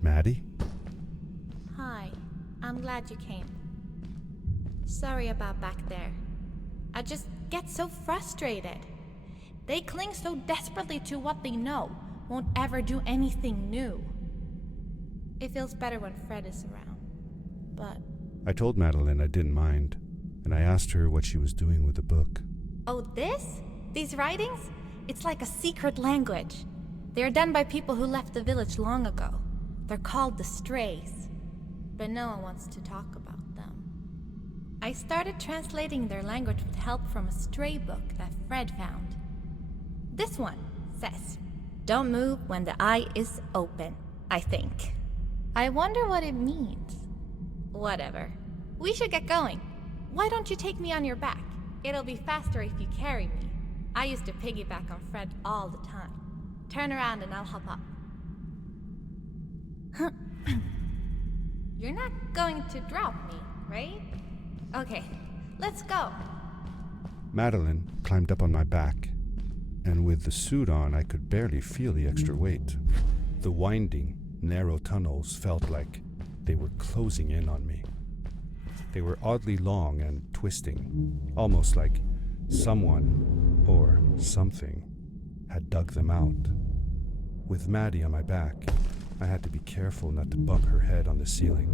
Maddie? Hi, I'm glad you came. Sorry about back there. I just get so frustrated. They cling so desperately to what they know, won't ever do anything new. It feels better when Fred is around, but... I told Madeline I didn't mind, and I asked her what she was doing with the book. Oh, this? These writings? It's like a secret language. They are done by people who left the village long ago. They're called the Strays, but no one wants to talk about them. I started translating their language with help from a stray book that Fred found. This one says, "Don't move when the eye is open," I think. I wonder what it means. Whatever. We should get going. Why don't you take me on your back? It'll be faster if you carry me. I used to piggyback on Fred all the time. Turn around and I'll hop up. You're not going to drop me, right? Okay, let's go. Madeline climbed up on my back, and with the suit on, I could barely feel the extra weight. The winding, narrow tunnels felt like they were closing in on me. They were oddly long and twisting, almost like someone or something had dug them out. With Maddie on my back, I had to be careful not to bump her head on the ceiling.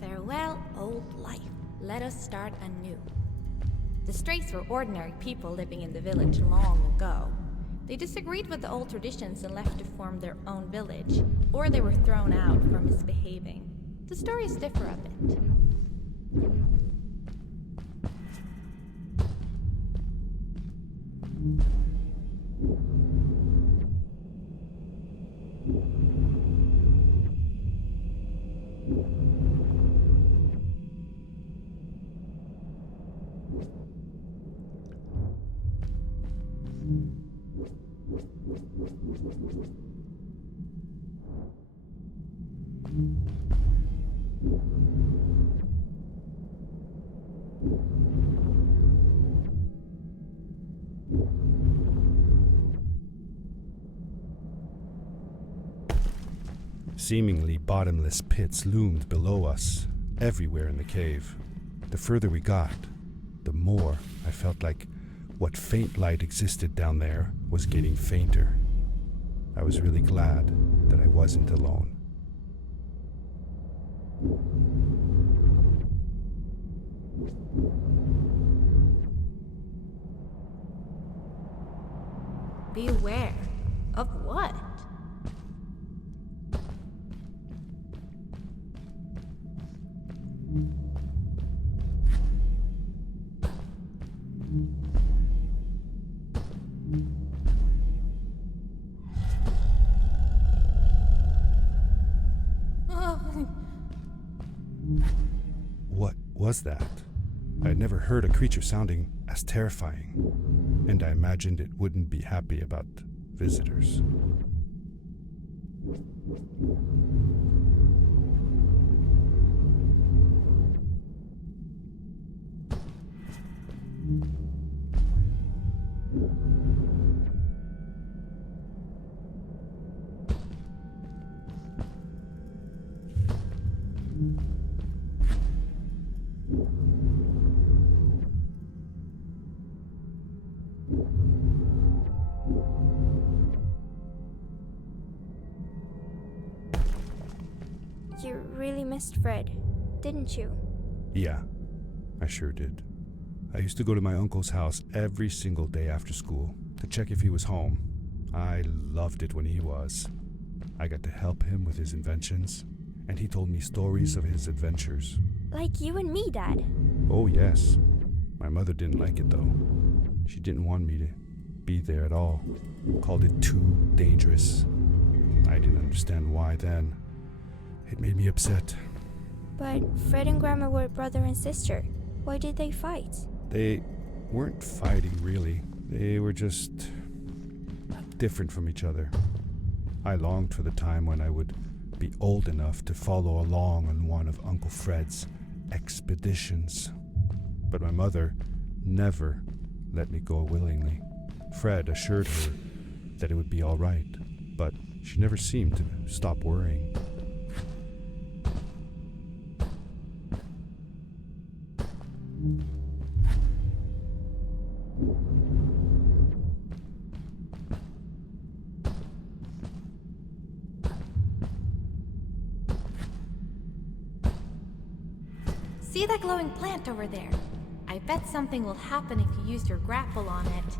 Farewell, old life. Let us start anew. The Strays were ordinary people living in the village long ago. They disagreed with the old traditions and left to form their own village, or they were thrown out for misbehaving. The stories differ a bit. Seemingly bottomless pits loomed below us, everywhere in the cave. The further we got, the more I felt like what faint light existed down there was getting fainter. I was really glad that I wasn't alone. Beware. Of what? was that? I had never heard a creature sounding as terrifying, and I imagined it wouldn't be happy about visitors. You really missed Fred, didn't you? Yeah, I sure did. I used to go to my uncle's house every single day after school to check if he was home. I loved it when he was. I got to help him with his inventions, and he told me stories of his adventures. Like you and me, Dad. Oh, yes. My mother didn't like it, though. She didn't want me to be there at all. Called it too dangerous. I didn't understand why then. It made me upset. But Fred and Grandma were brother and sister. Why did they fight? They weren't fighting, really. They were just different from each other. I longed for the time when I would be old enough to follow along on one of Uncle Fred's expeditions. But my mother never let me go willingly. Fred assured her that it would be all right, but she never seemed to stop worrying. See that glowing plant over there? I bet something will happen if you use your grapple on it.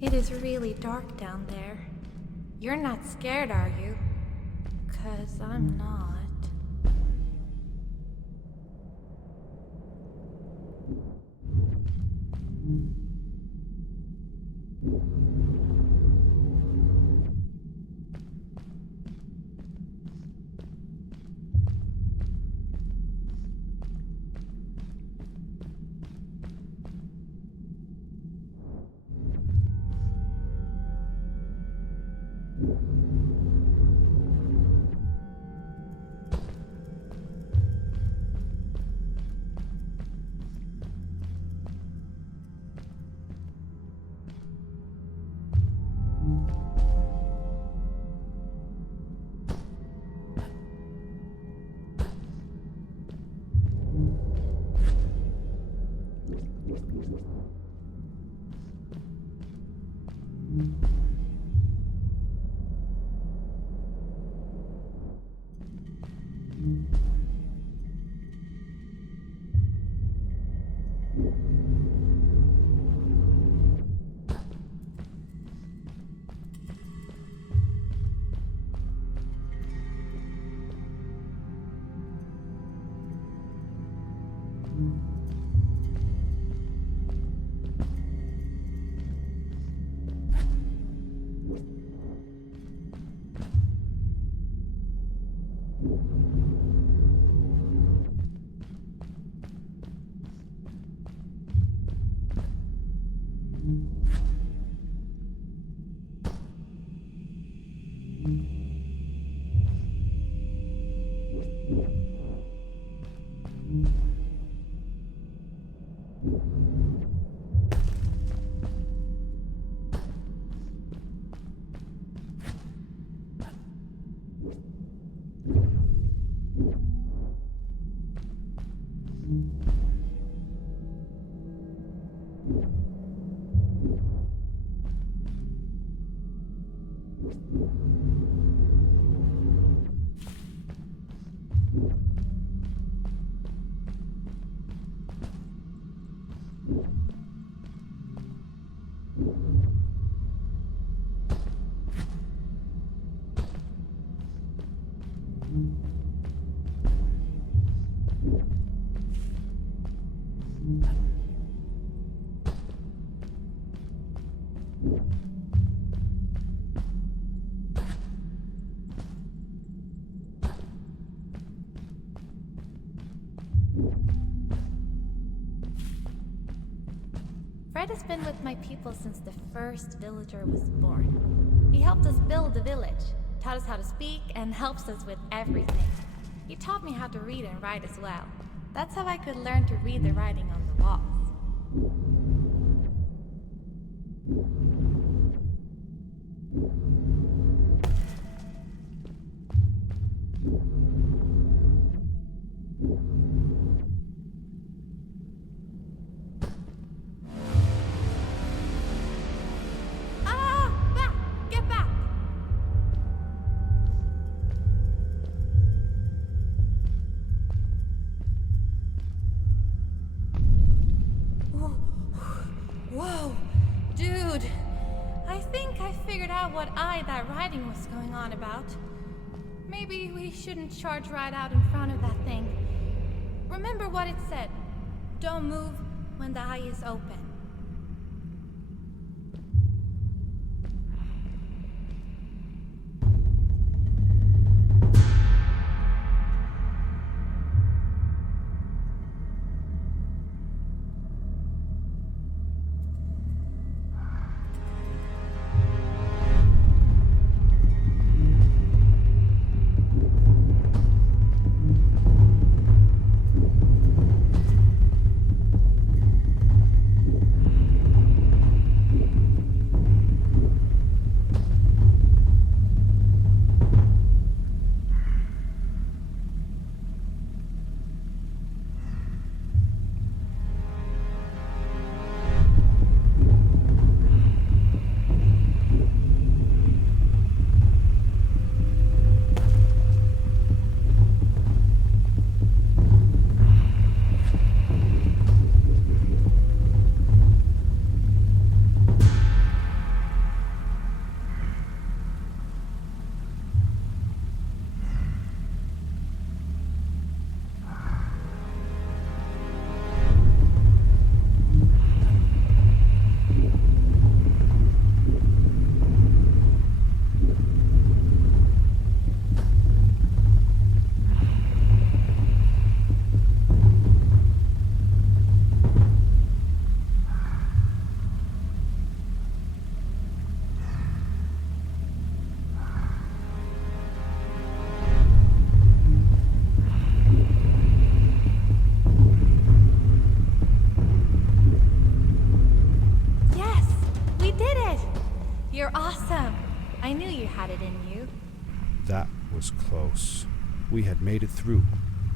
It is really dark down there. You're not scared, are you? 'Cause I'm not. Fred has been with my people since the first villager was born. He helped us build the village, taught us how to speak, and helps us with everything. He taught me how to read and write as well. That's how I could learn to read the writing on the walls. Ah! Back! Get back! Whoa! Dude! I think I figured out what that writing was going on about. Maybe we shouldn't charge right out in front of that thing. Remember what it said. Don't move when the eye is open. You're awesome. I knew you had it in you. That was close. We had made it through,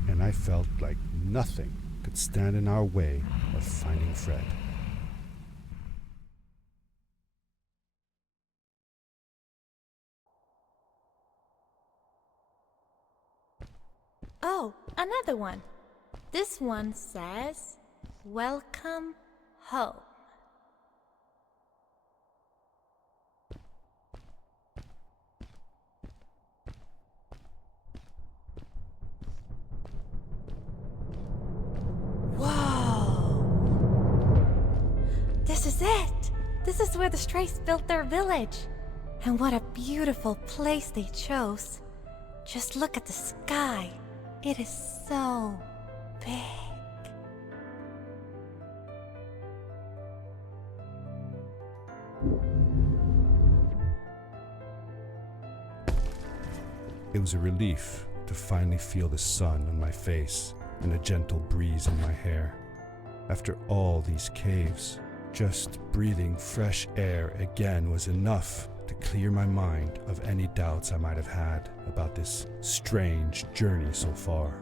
and I felt like nothing could stand in our way of finding Fred. Oh, another one. This one says, "Welcome home." Whoa! This is it! This is where the Strays built their village. And what a beautiful place they chose. Just look at the sky. It is so big. It was a relief to finally feel the sun on my face and a gentle breeze in my hair. After all these caves, just breathing fresh air again was enough to clear my mind of any doubts I might have had about this strange journey so far.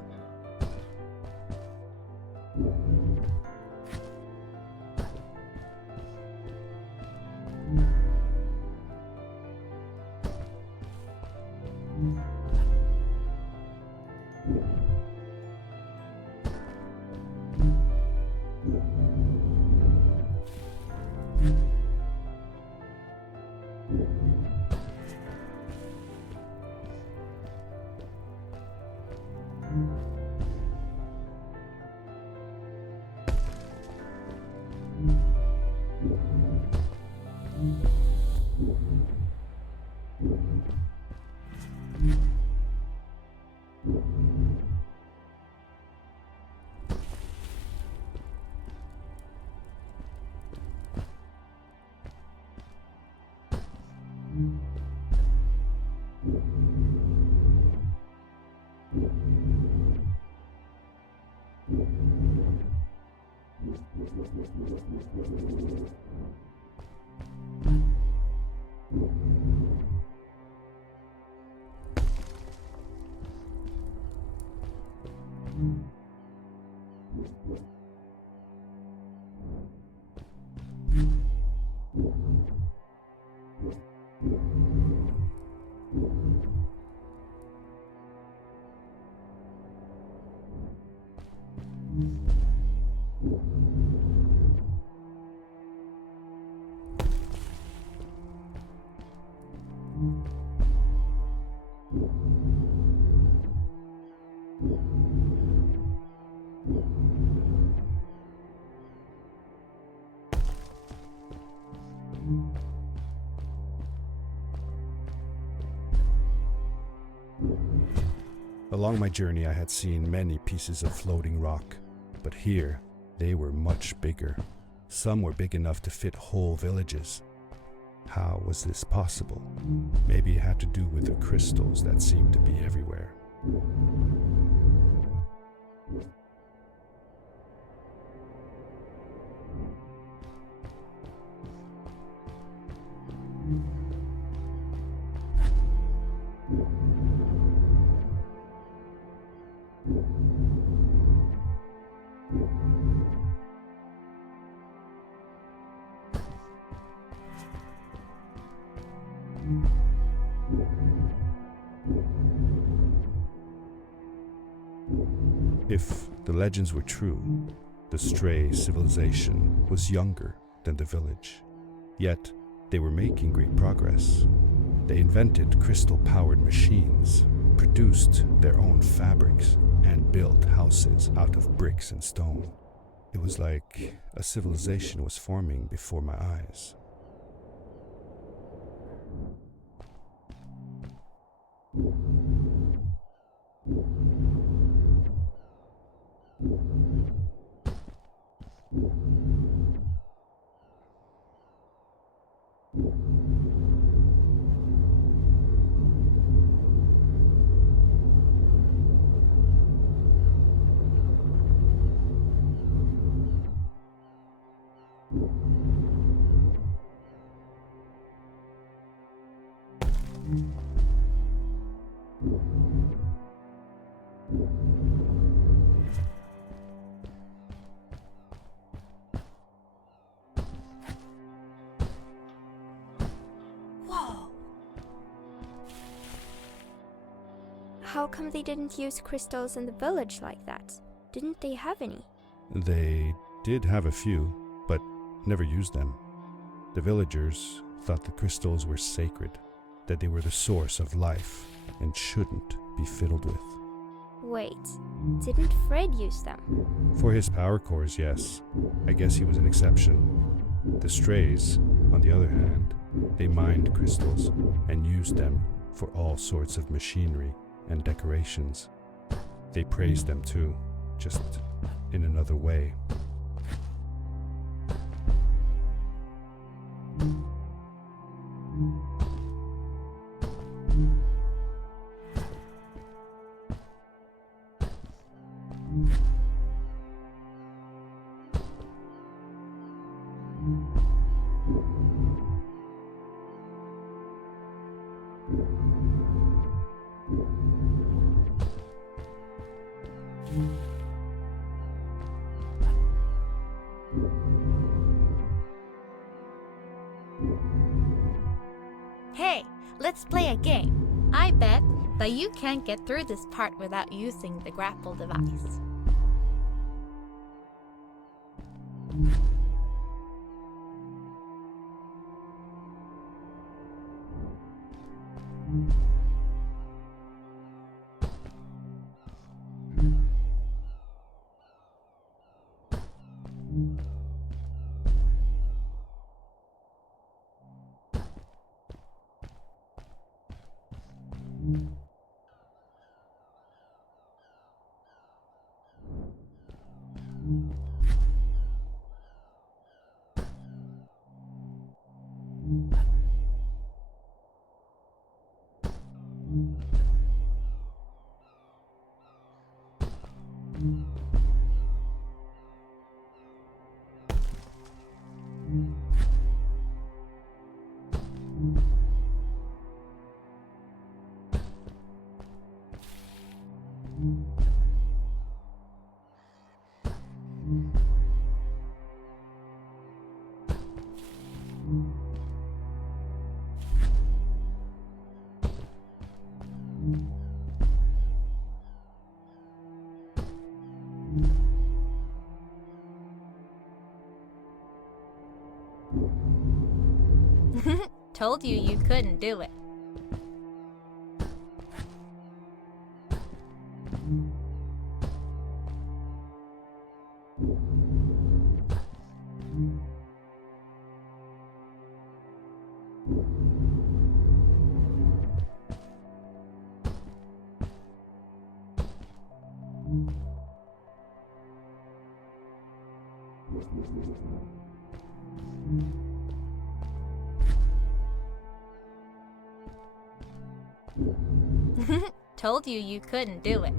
Along my journey, I had seen many pieces of floating rock, but here they were much bigger. Some were big enough to fit whole villages. How was this possible? Maybe it had to do with the crystals that seemed to be everywhere. If the legends were true, the Stray civilization was younger than the village. Yet, they were making great progress. They invented crystal-powered machines, produced their own fabrics, and built houses out of bricks and stone. It was like a civilization was forming before my eyes. Whoa! How come they didn't use crystals in the village like that? Didn't they have any? They did have a few, but never used them. The villagers thought the crystals were sacred, that they were the source of life and shouldn't be fiddled with. Wait, didn't Fred use them? For his power cores, yes. I guess he was an exception. The Strays, on the other hand, they mined crystals and used them for all sorts of machinery and decorations. They praised them too, just in another way. Hey, let's play a game. I bet that you can't get through this part without using the grapple device. Told you you couldn't do it. Told you you couldn't do it.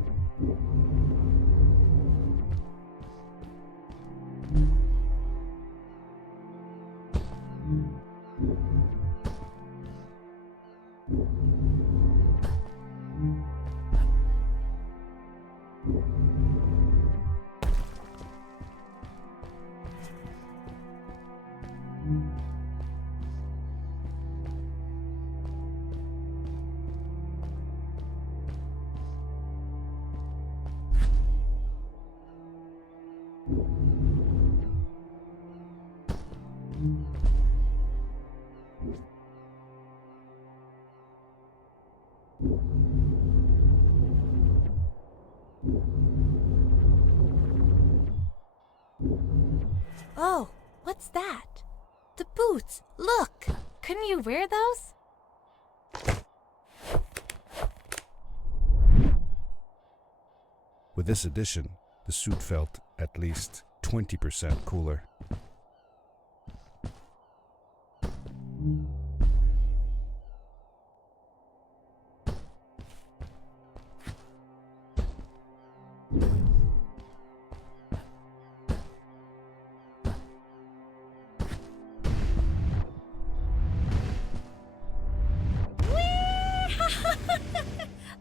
Oh, what's that? The boots! Look! Couldn't you wear those? With this addition, the suit felt at least 20% cooler.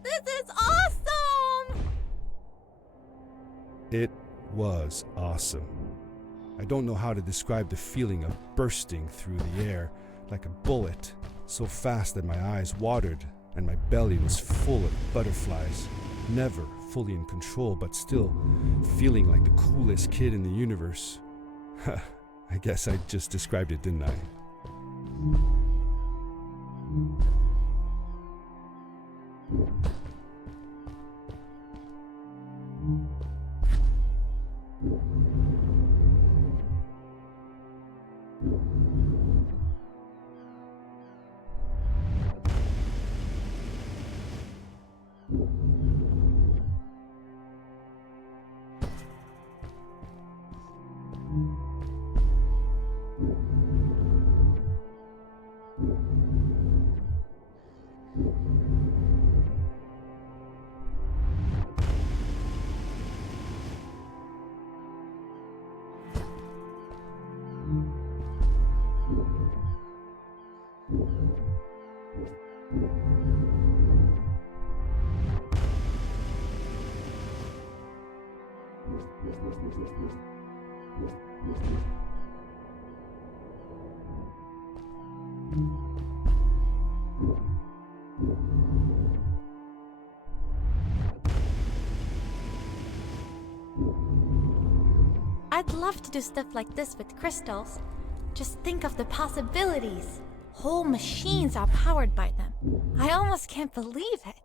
This is awesome! It was awesome. I don't know how to describe the feeling of bursting through the air like a bullet, so fast that my eyes watered and my belly was full of butterflies. Never fully in control, but still feeling like the coolest kid in the universe. I guess I just described it, didn't I? I'd love to do stuff like this with crystals. Just think of the possibilities. Whole machines are powered by them. I almost can't believe it.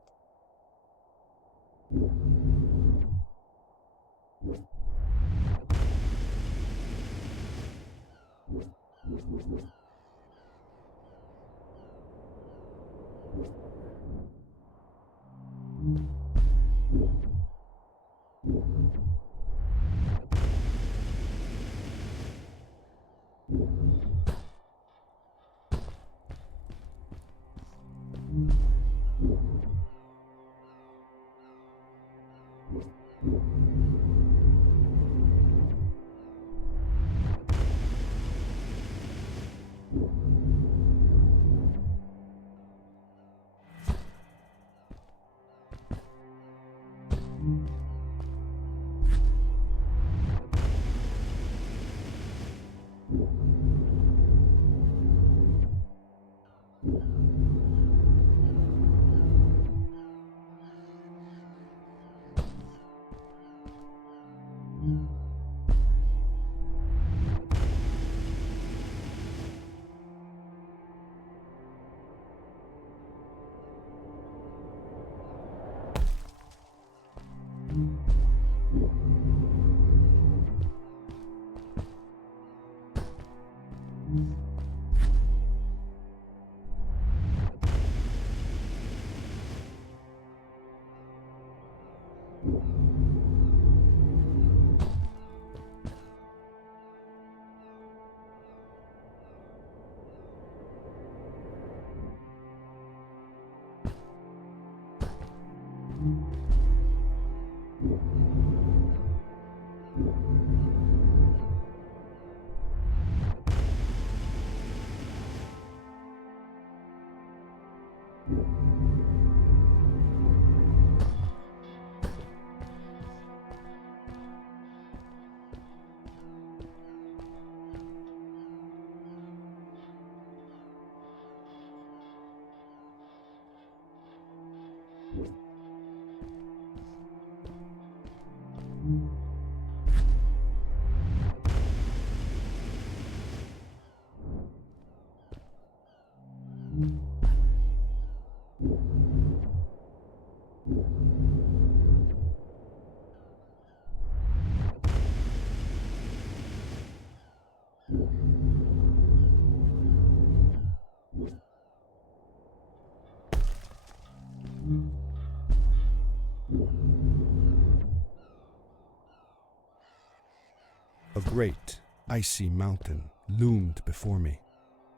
A great, icy mountain loomed before me,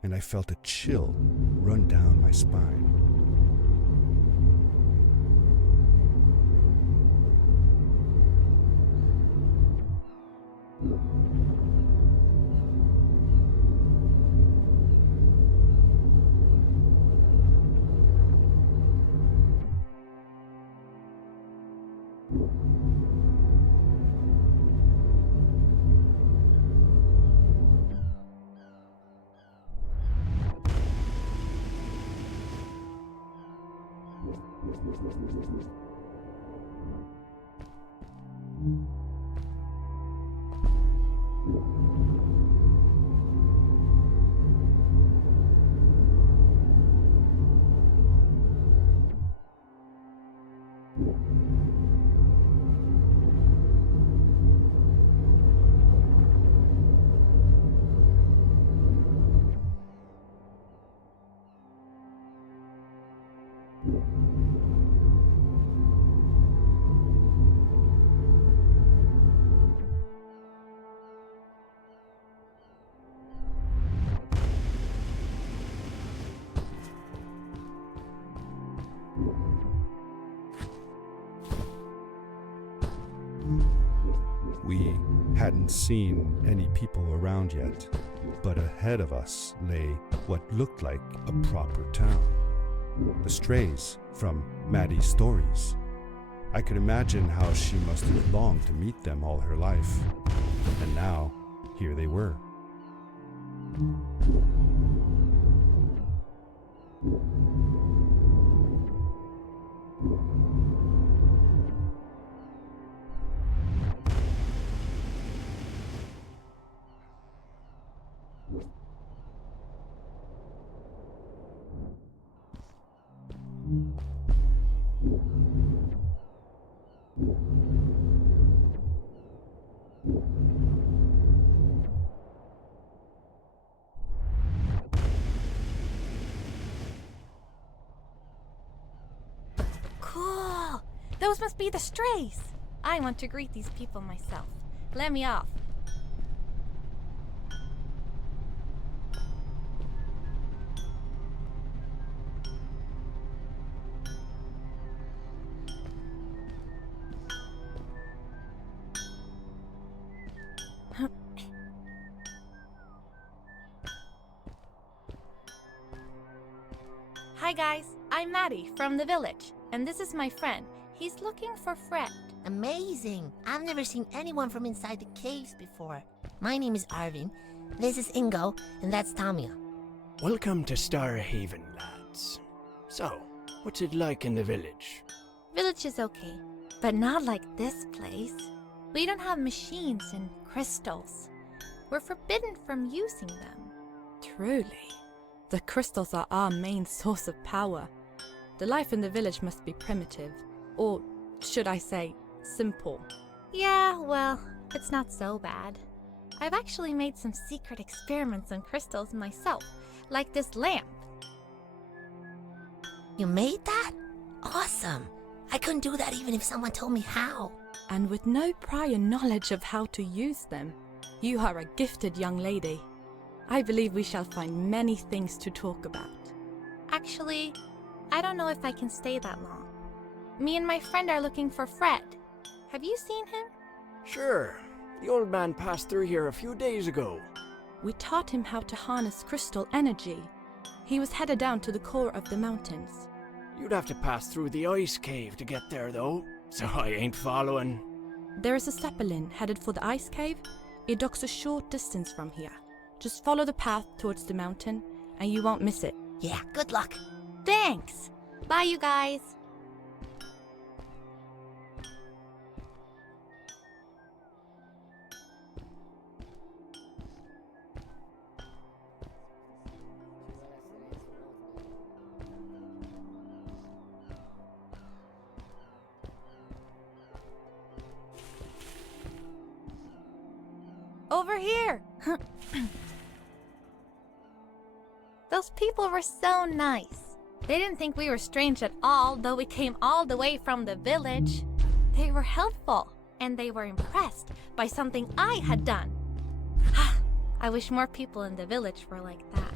and I felt a chill run down my spine. We hadn't seen any people around yet, but ahead of us lay what looked like a proper town. The strays from Maddie's stories. I could imagine how she must have longed to meet them all her life. And now, here they were. Cool! Those must be the strays. I want to greet these people myself. Let me off. Hi guys, I'm Maddie from the village, and this is my friend. He's looking for Fred. Amazing! I've never seen anyone from inside the caves before. My name is Arvin, this is Ingo, and that's Tamia. Welcome to Starhaven, lads. So, what's it like in the village? Village is okay, but not like this place. We don't have machines and crystals. We're forbidden from using them. Truly. The crystals are our main source of power. The life in the village must be primitive, or should I say, simple. Yeah, well, it's not so bad. I've actually made some secret experiments on crystals myself, like this lamp. You made that? Awesome! I couldn't do that even if someone told me how. And with no prior knowledge of how to use them, you are a gifted young lady. I believe we shall find many things to talk about. Actually, I don't know if I can stay that long. Me and my friend are looking for Fred. Have you seen him? Sure. The old man passed through here a few days ago. We taught him how to harness crystal energy. He was headed down to the core of the mountains. You'd have to pass through the ice cave to get there, though, so I ain't following. There is a Zeppelin headed for the ice cave. It docks a short distance from here. Just follow the path towards the mountain, and you won't miss it. Yeah, good luck. Thanks! Bye, you guys! Over here! Those people were so nice. They didn't think we were strange at all, though we came all the way from the village. They were helpful, and they were impressed by something I had done. I wish more people in the village were like that.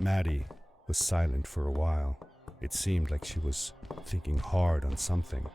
Maddie was silent for a while. It seemed like she was thinking hard on something.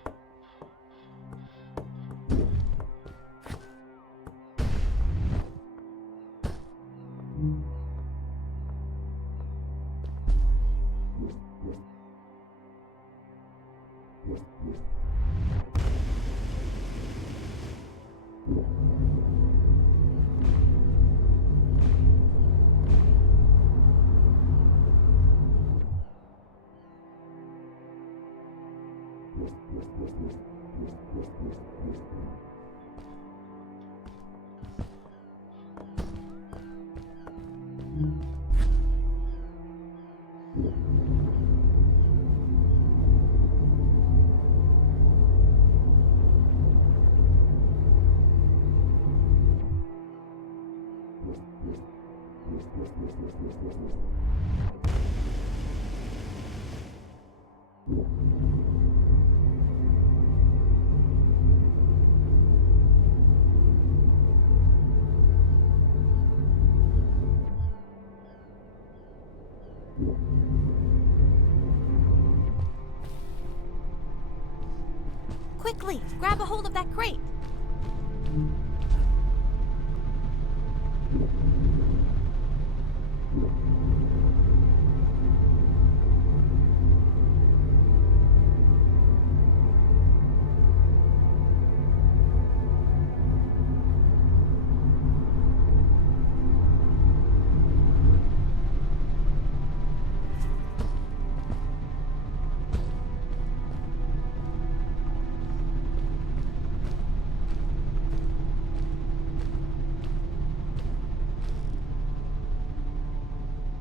Quickly, grab a hold of that crate.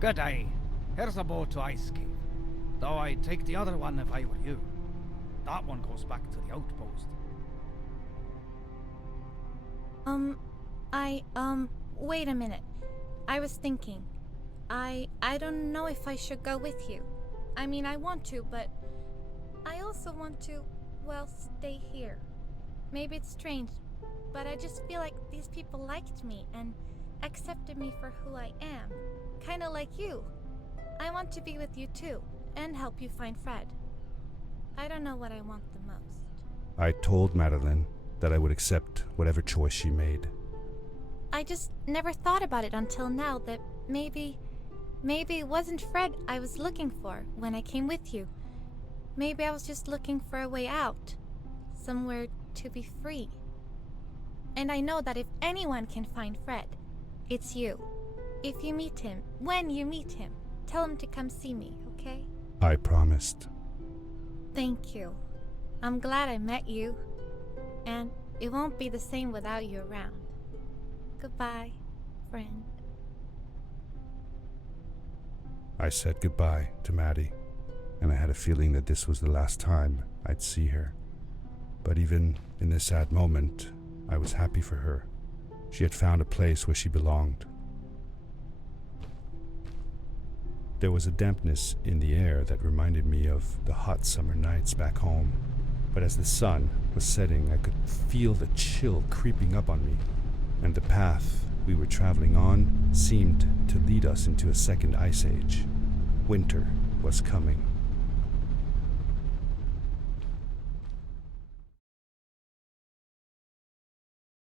Good day. Here's a boat to Ice Cave. Though I'd take the other one if I were you. That one goes back to the outpost. Wait a minute. I was thinking. I don't know if I should go with you. I mean, I want to, but I also want to, well, stay here. Maybe it's strange, but I just feel like these people liked me and accepted me for who I am. Kinda like you. I want to be with you too, and help you find Fred. I don't know what I want the most. I told Madeline that I would accept whatever choice she made. I just never thought about it until now that maybe it wasn't Fred I was looking for when I came with you. Maybe I was just looking for a way out. Somewhere to be free. And I know that if anyone can find Fred, it's you. If you meet him, when you meet him, tell him to come see me, okay? I promised. Thank you. I'm glad I met you. And it won't be the same without you around. Goodbye, friend. I said goodbye to Maddie, and I had a feeling that this was the last time I'd see her. But even in this sad moment, I was happy for her. She had found a place where she belonged. There was a dampness in the air that reminded me of the hot summer nights back home. But as the sun was setting, I could feel the chill creeping up on me, and the path we were traveling on seemed to lead us into a second ice age. Winter was coming.